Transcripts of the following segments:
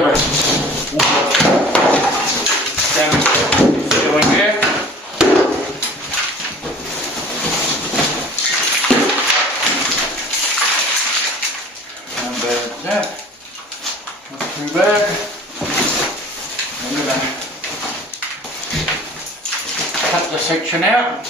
Damage it's doing here. And that. Not too bad. I'm going to cut the section out.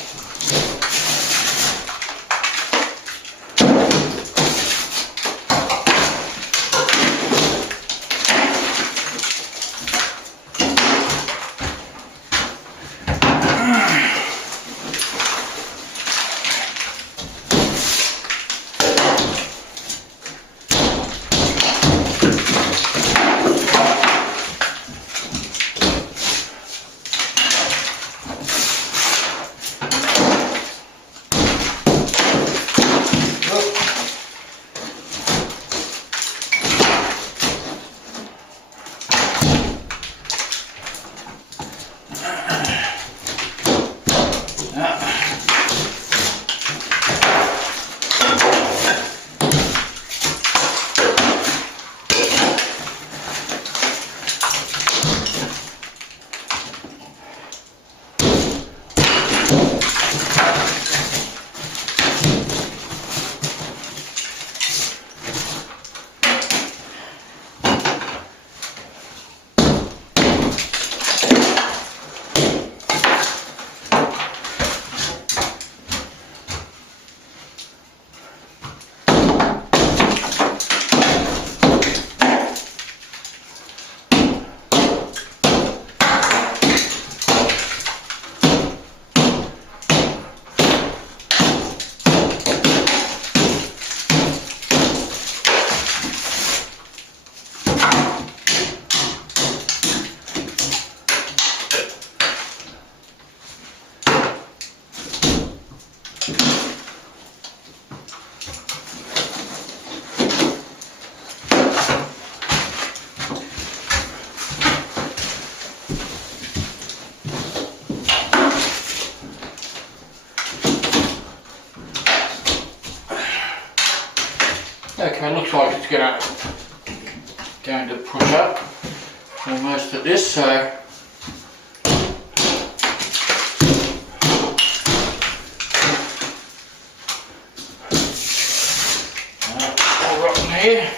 Okay, looks like it's going to push up almost at this, so all rotten here.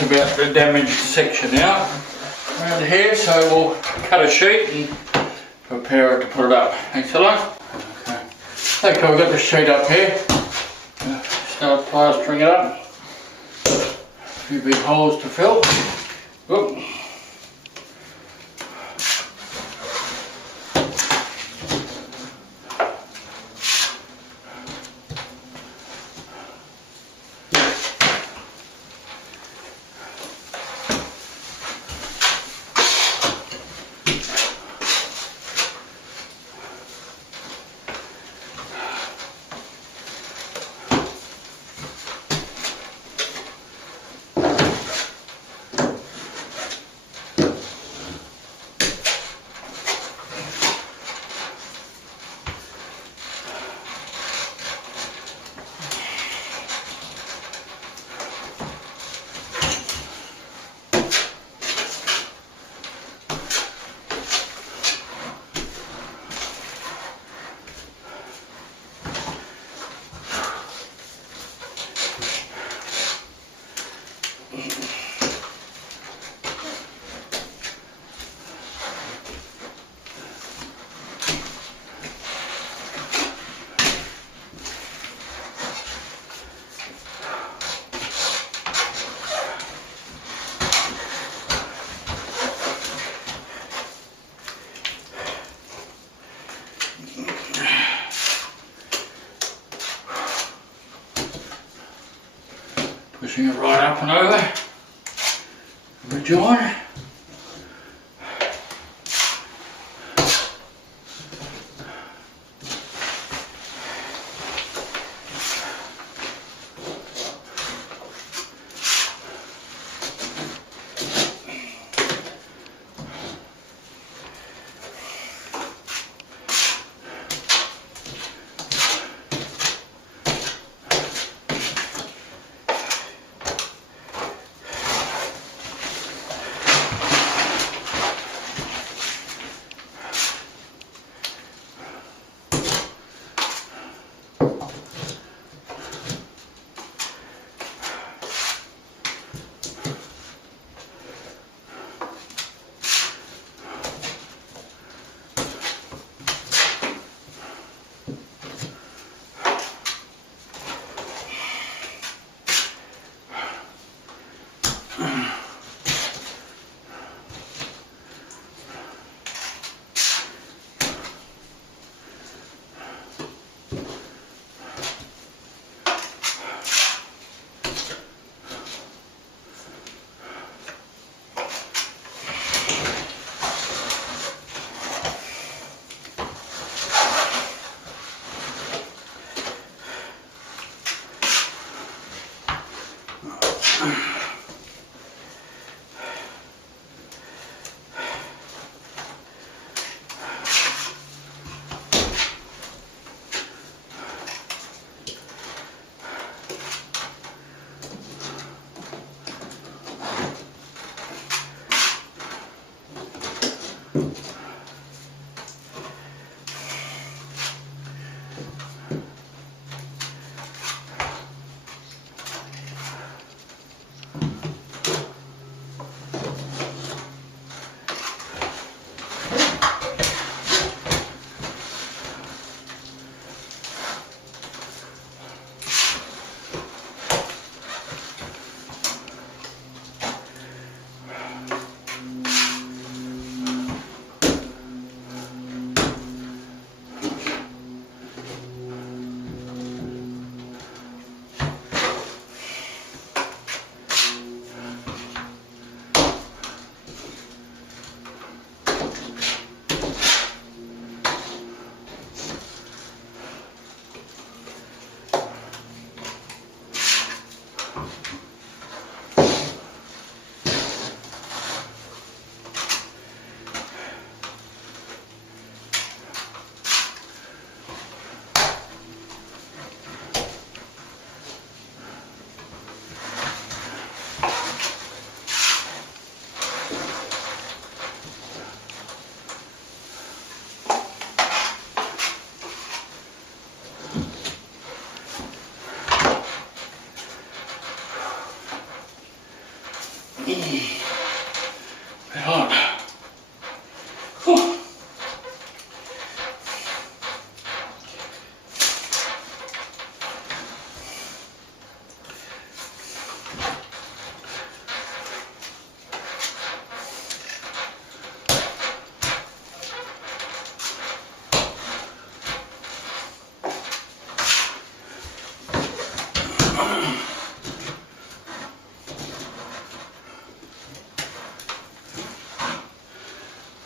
just about the damaged section out around here, so we'll cut a sheet and prepare it to put it up. Thanks a lot. Okay, we've got the sheet up here. Start plastering it up. A few big holes to fill. Whoop. Pushing it right up and over the joint. Bit hot. Whew.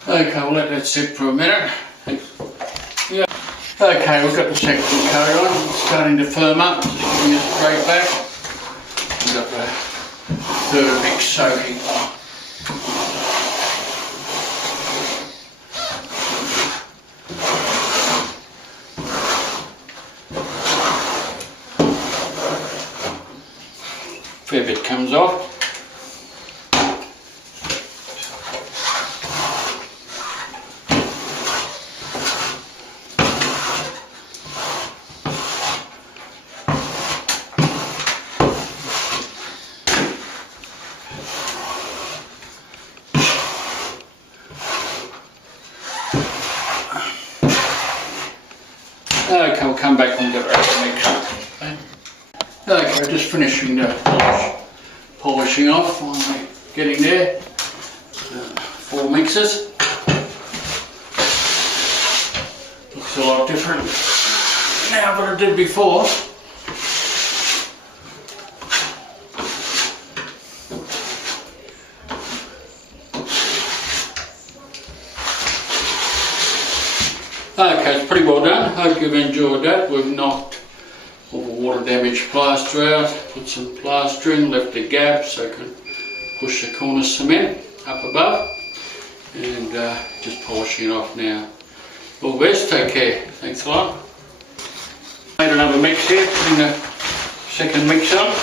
Okay, we'll let that sit for a minute. Yeah. Okay, we've got the second coat on. It's starting to firm up. Just giving us straight back. We've got the third mix soaking. Fair bit comes off. Okay, we'll come back and get ready to mix. Okay, we're just finishing the polishing off. Finally getting there. 4 mixes. Looks a lot different now than it did before. Okay, it's pretty well done. Hope you've enjoyed that. We've knocked all the water damaged plaster out, put some plastering, left the gap so I can push the corner cement up above, and just polishing it off now. All the best, take care. Thanks a lot. Made another mix here, putting the second mix on.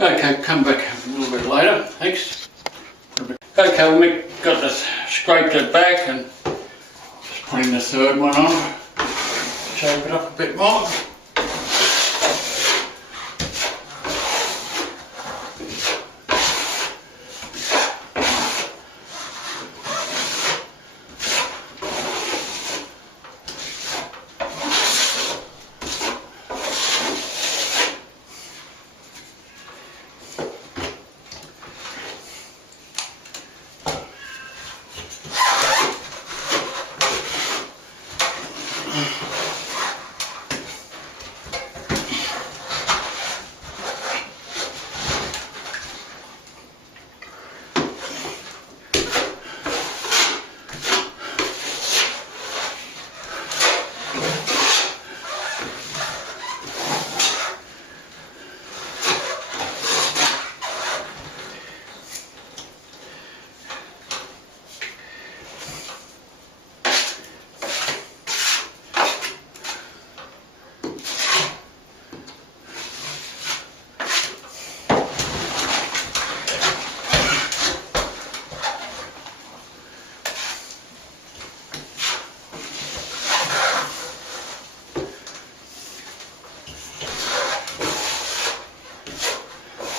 Okay, come back a little bit later, thanks. Okay, we got this, scraped it back and just putting the third one on, shape it up a bit more.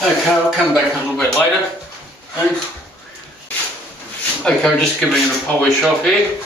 Okay, I'll come back a little bit later. Okay, just giving it a polish off here.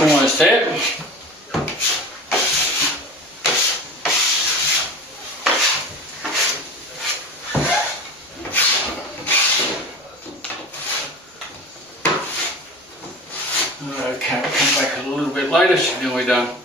Almost there. Okay, I'll come back a little bit later, so nearly done.